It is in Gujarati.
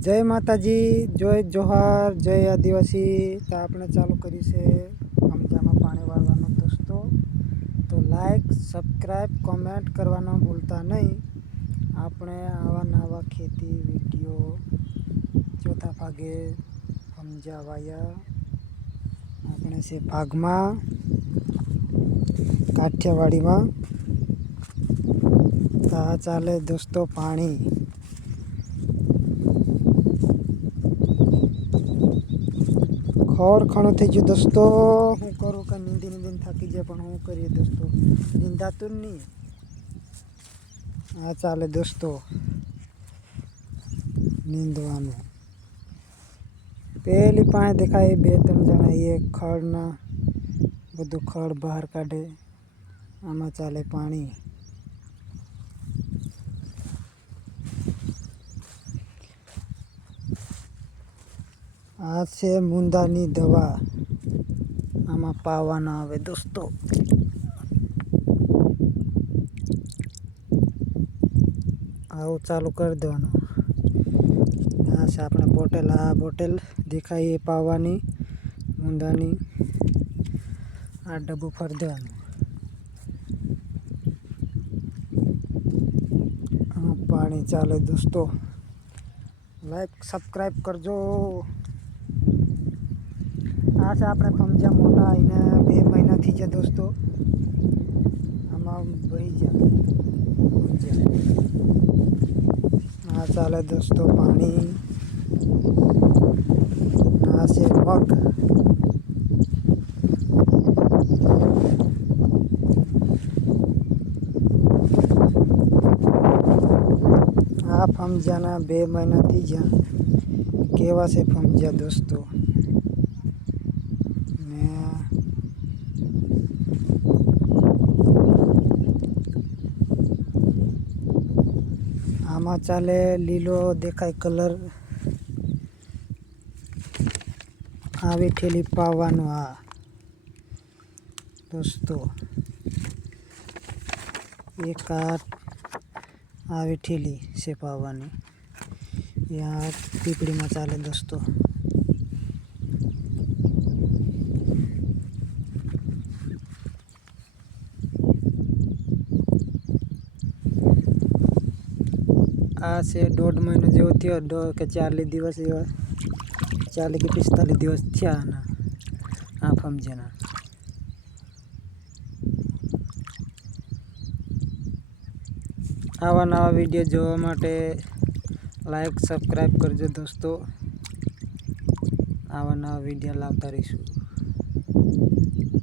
જય માતાજી, જય જોહાર, જય આદિવાસી. તો આપણે ચાલુ કરી છે અમજામાં પાણી વાળવાનું દોસ્તો. તો લાઈક સબસ્ક્રાઈબ કોમેન્ટ કરવાનું ભૂલતા નહીં. આપણે આવા નવા ખેતી વીડિયો ચોથા ભાગે સમજાવાયા આપણે છે ભાગમાં, કાઠિયાવાડીમાં. તા ચાલે દોસ્તો પાણી. ખોર ખણો થઈ ગયું દોસ્તો. હું કરું કે નીંદી નીંદીને થાકી જાય, પણ હું કરીએ દોસ્તો. નીંદાતું નહીં. આ ચાલે દોસ્તો. નીંદવાનું. પહેલી પાસે દેખાય, બે ત્રણ જણા એ ખડના, બધું ખડ બહાર કાઢે. આમાં ચાલે પાણી. આ છે મુંદાની દવા. આમાં પાવાના આવે દોસ્તો. આવું ચાલુ કરી દેવાનું. આ છે આપણે બોટેલ, આ બોટલ દેખાય એ પાવાની, મુંદાની. આ ડબ્બું ફરી દેવાનું. પાણી ચાલે દોસ્તો. લાઈક સબસ્ક્રાઈબ કરજો. આ છે આપણે પમજા મોટા, એને બે મહિનાથી છે દોસ્તો. આમાં વહી જાય. આ ચાલે દોસ્તો પાણી. આ છે મગ. આ ફમજાના બે મહિનાથી જ્યાં કેવા છે ફમજા દોસ્તો? આમાં ચાલે, લીલો દેખાય કલર. આવી ઠેલી પાવાનું આ દોસ્તો. એક આ આવી ઠેલી છે પાવાની. આ પીપળીમાં ચાલે દોસ્તો. આ છે દોઢ મહિનો જેવો થયો કે ચાલીસ દિવસ જેવા. ચાલીસ કે પિસ્તાલીસ દિવસ થયા આના આ ફમજેના આવા નવા વીડિયો જોવા માટે લાઈક, સબસ્ક્રાઈબ કરજો દોસ્તો. આવા નવા વીડિયો લાવતા રહીશું.